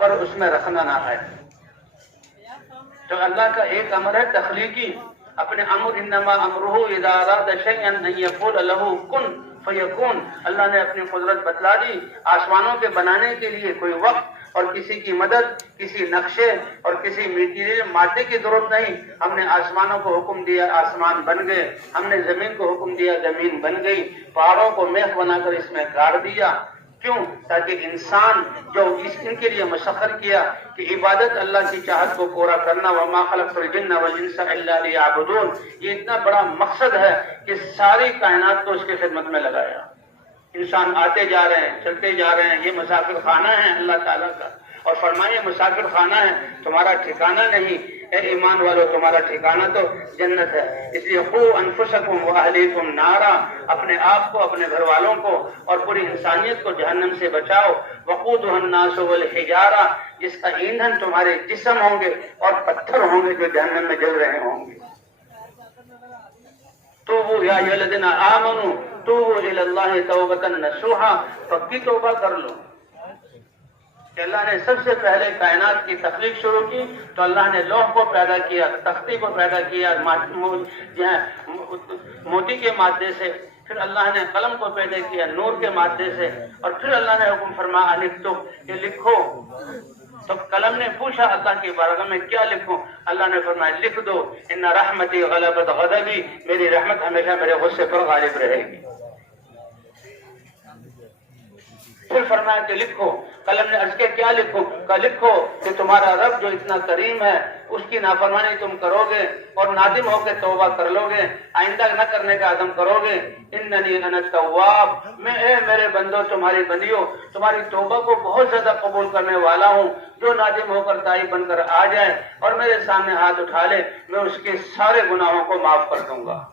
پر اس میں رکھنا نہ ہے۔ تو اللہ کا ایک امر ہے تخلیقی، اپنے امر انما امرہ اذا اراد شیئا ان یقول له کن فیکون۔ اللہ نے اپنی قدرت بتلا دی، آسمانوں کے بنانے کے لیے کوئی وقت اور کسی کی مدد، کسی نقشے اور کسی میٹیریل مادے کی ضرورت نہیں۔ ہم نے آسمانوں کو حکم دیا، آسمان بن گئے، ہم نے زمین کو حکم دیا، زمین بن گئی، پہاڑوں کو میخ بنا کر اس میں گاڑ دیا۔ کیوں؟ تاکہ انسان جو ان کے لیے مسخر کیا کہ عبادت اللہ کی چاہت کو پورا کرنا، وما خلقت الجن والانس الا لیعبدون، یہ اتنا بڑا مقصد ہے کہ ساری کائنات کو اس کی خدمت میں لگایا۔ انسان آتے جا رہے ہیں، چلتے جا رہے ہیں، یہ مسافر خانہ ہے اللہ تعالیٰ کا، اور فرمائے مسافر خانہ ہے، تمہارا ٹھکانہ نہیں۔ اے ایمان والو، تمہارا ٹھکانہ تو جنت ہے۔ اس لیے قوا انفسکم واہلیکم نارا، اپنے آپ کو، اپنے گھر والوں کو اور پوری انسانیت کو جہنم سے بچاؤ۔ وقودها الناس والحجارہ، جس کا ایندھن تمہارے جسم ہوں گے اور پتھر ہوں گے جو جہنم میں جل رہے ہوں گے۔ توبوا یا ایھا الذین آمنوا توبوا الی اللہ توبۃ نصوحا، پکی توبہ کر لو۔ کہ اللہ نے سب سے پہلے کائنات کی تخلیق شروع کی تو اللہ نے لوح کو پیدا کیا، تختی کو پیدا کیا موتی کے مادے سے، پھر اللہ نے قلم کو پیدا کیا نور کے مادے سے، اور پھر اللہ نے حکم فرمایا اکتب، کہ لکھو۔ تو قلم نے پوچھا اللہ کی بارگاہ میں کیا لکھوں؟ اللہ نے فرمایا لکھ دو، ان رحمتی غلبت غضبی، میری رحمت ہمیشہ میرے غصے پر غالب رہے گی۔ پھر فرمایا کہ لکھو۔ قلم نے عرض کیا کیا لکھوں؟ کہا لکھو کہ تمہارا رب جو اتنا کریم ہے اس کی نافرمانی تم کرو گے اور نادم ہو کے توبہ کر لو گے، آئندہ نہ کرنے کا عزم کرو گے۔ اننی انا التواب، میں اے میرے بندو تمہاری بندیوں تمہاری توبہ کو بہت زیادہ قبول کرنے والا ہوں۔ جو نادم ہو کر تائب بن کر آ جائے اور میرے سامنے ہاتھ اٹھا لے، میں اس کے سارے گناہوں کو معاف کر دوں گا۔